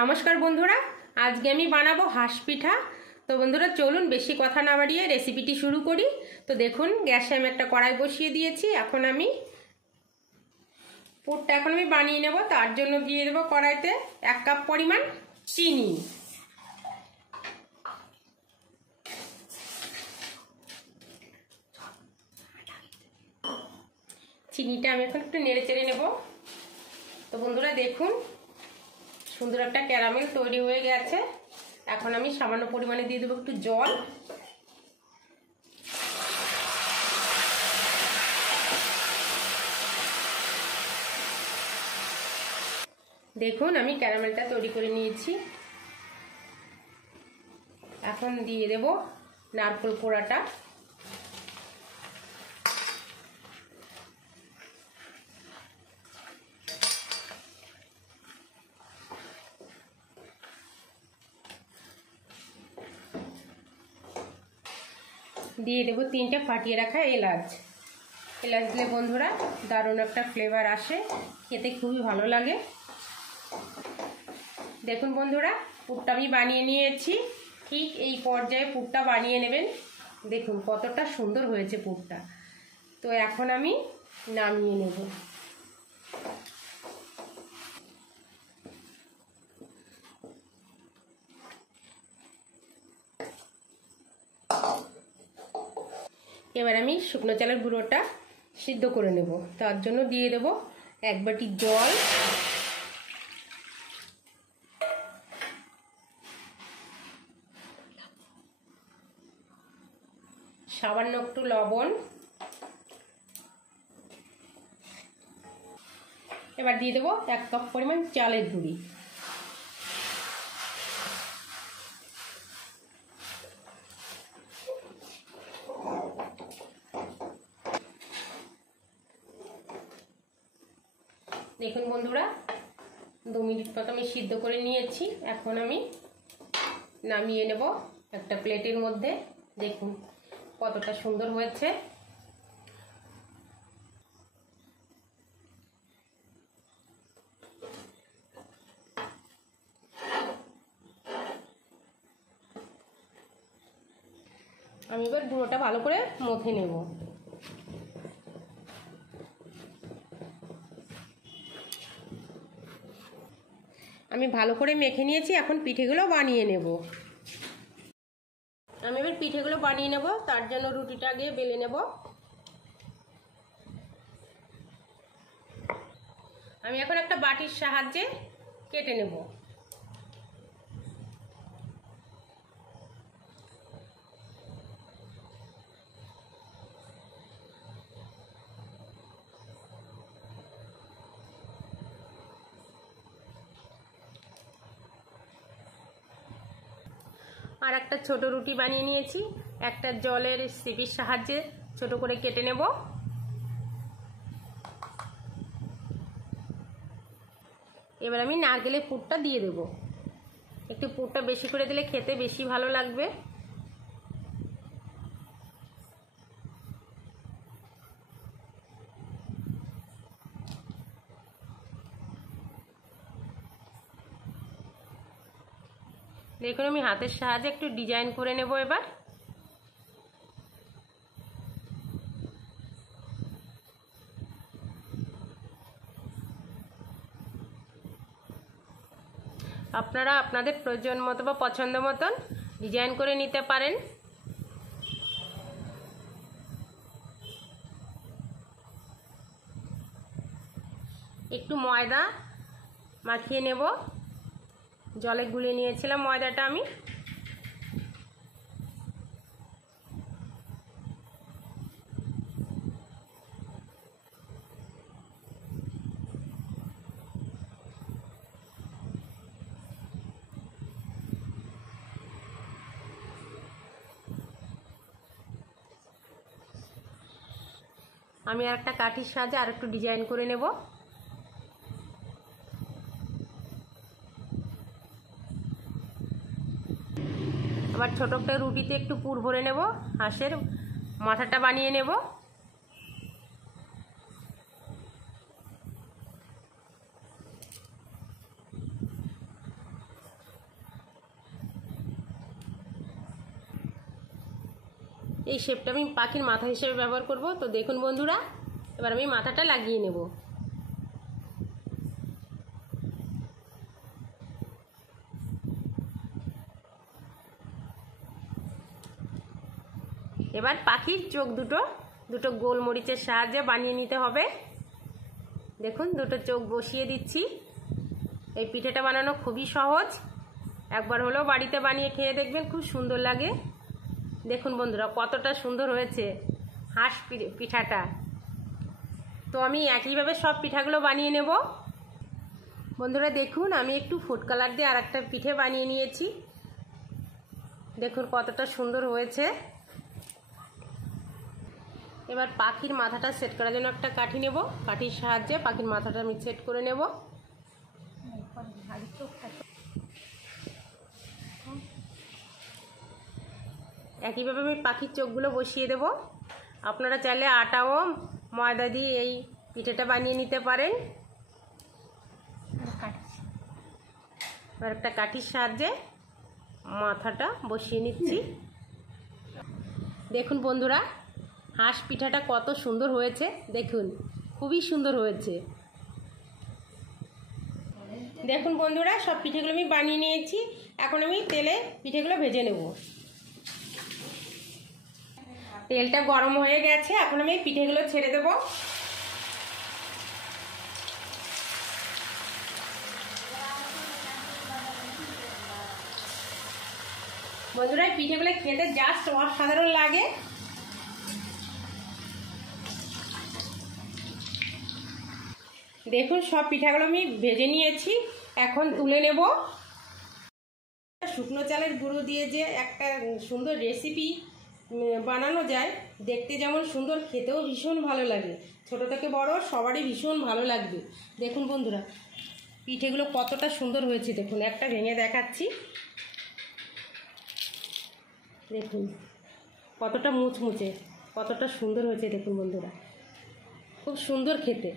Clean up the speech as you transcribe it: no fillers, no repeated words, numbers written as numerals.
নমস্কার বন্ধুরা, আজকে আমি বানাবো হাঁস পিঠা। তো বন্ধুরা চলুন বেশি কথা না বাড়িয়ে রেসিপিটি শুরু করি। তো দেখুন গ্যাসে আমি একটা কড়াই বসিয়ে দিয়েছি। এখন আমি পুরটা বানিয়ে নেব। তার জন্য দিয়ে দেবো কড়াইতে 1 কাপ পরিমাণ চিনি। চিনিটা আমি এখন একটু নেড়ে চেড়ে নেব। তো বন্ধুরা দেখুন সুন্দর একটা ক্যারামেল তৈরি হয়ে গেছে। এখন আমি সামান্য পরিমাণে দিয়ে দেবো একটু জল। দেখুন আমি ক্যারামেলটা তৈরি করে নিয়েছি। এখন দিয়ে দেব নারকেল কোড়াটা। দিয়ে দেবো 3টে ফাটিয়ে রাখা এলাচ। এলাচ দিলে বন্ধুরা দারুণ একটা ফ্লেভার আসে, খেতে খুবই ভালো লাগে। দেখুন বন্ধুরা পুরটা আমি বানিয়ে নিয়েছি। ঠিক এই পর্যায়ে পুরটা বানিয়ে নেবেন। দেখুন কতটা সুন্দর হয়েছে পুরটা। তো এখন আমি নামিয়ে নেব। এবার আমি শুকনো চালের গুঁড়োটা সিদ্ধ করে নেব। তার জন্য দিয়ে দেব 1 বাটি জল, সামান্য একটু লবণ। এবার দিয়ে দেব 1 কাপ পরিমাণ চালের গুঁড়ি। দেখুন বন্ধুরা 2 মিনিট মতো আমি সিদ্ধ করে নিয়েছি। এখন আমি নামিয়ে নেব একটা প্লেটের মধ্যে। দেখুন কতটা সুন্দর হয়েছে। আমি এবার গুঁড়োটা ভালো করে মথে নেব। আমি ভালো করে মেখে নিয়েছি। এখন পিঠেগুলো বানিয়ে নেব। আমি এবার পিঠেগুলো বানিয়ে নেব। তার জন্য রুটিটা আগে বেলে নেব। আমি এখন একটা বাটির সাহায্যে কেটে নেব। আর একটা ছোট রুটি বানিয়ে নিয়েছি। একটা জলের সিপির সাহায্যে ছোট করে কেটে নেব। এবার আমি নারকেলের পুরটা দিয়ে দেব। একটু পুরটা বেশি করে দিলে খেতে বেশি ভালো লাগবে। দেখুন আমি হাতের সাহায্যে একটু ডিজাইন করে নেব। এবার আপনারা আপনাদের প্রয়োজন মতো বা পছন্দ মতন ডিজাইন করে নিতে পারেন। একটু ময়দা মাখিয়ে নেব। জলে গুলিয়ে নিয়েছিলাম ময়দাটা আমি। আমি আর একটা কাঠির সাহায্যে আর একটু ডিজাইন করে নেব। আবার ছোট একটা রুটিতে একটু পুর ভরে নেব। হাঁসের মাথাটা বানিয়ে নেব। এই শেপটা আমি পাখির মাথা হিসেবে ব্যবহার করব। তো দেখুন বন্ধুরা, এবার আমি মাথাটা লাগিয়ে নেব। এবার পাখির চোখ দুটো গোল মরিচের সাহায্যে বানিয়ে নিতে হবে। দেখুন দুটো চোখ বসিয়ে দিচ্ছি। এই পিঠেটা বানানো খুবই সহজ, একবার হলেও বাড়িতে বানিয়ে খেয়ে দেখবেন, খুব সুন্দর লাগে। দেখুন বন্ধুরা কতটা সুন্দর হয়েছে হাঁস পিঠাটা। তো আমি একইভাবে সব পিঠাগুলো বানিয়ে নেব। বন্ধুরা দেখুন, আমি একটু ফুড কালার দিয়ে আর একটা পিঠে বানিয়ে নিয়েছি। দেখুন কতটা সুন্দর হয়েছে। এবার পাখির মাথাটা সেট করার জন্য একটা কাঠি নেব। কাঠির সাহায্যে পাখির মাথাটা আমি সেট করে নেব। একইভাবে আমি পাখির চোখগুলো বসিয়ে দেব। আপনারা চাইলে আটা ও ময়দা দিয়ে এই পিঠেটা বানিয়ে নিতে পারেন। এবার একটা কাঠির সাহায্যে মাথাটা বসিয়ে নিচ্ছি। দেখুন বন্ধুরা, হাঁস পিঠাটা কত সুন্দর হয়েছে। দেখুন খুবই সুন্দর হয়েছে। দেখুন বন্ধুরা, সব পিঠেগুলো আমি বানিয়ে নিয়েছি। এখন আমি তেলে পিঠেগুলো ভেজে নেব। তেলটা গরম হয়ে গেছে, এখন আমি পিঠেগুলো ছেড়ে দেব। বন্ধুরা পিঠেগুলো খেতে জাস্ট অসাধারণ লাগে। দেখুন সব পিঠাগুলো আমি ভেজে নিয়েছি, এখন তুলে নেব। শুকনো চালের গুঁড়ো দিয়ে যে একটা সুন্দর রেসিপি বানানো যায়, দেখতে যেমন সুন্দর, খেতেও ভীষণ ভালো লাগে। ছোট থেকে বড় সবারই ভীষণ ভালো লাগবে। দেখুন বন্ধুরা পিঠেগুলো কতটা সুন্দর হয়েছে। দেখুন একটা ভেঙে দেখাচ্ছি। দেখুন কতটা মুচমুচে, কতটা সুন্দর হয়েছে। দেখুন বন্ধুরা খুব সুন্দর খেতে।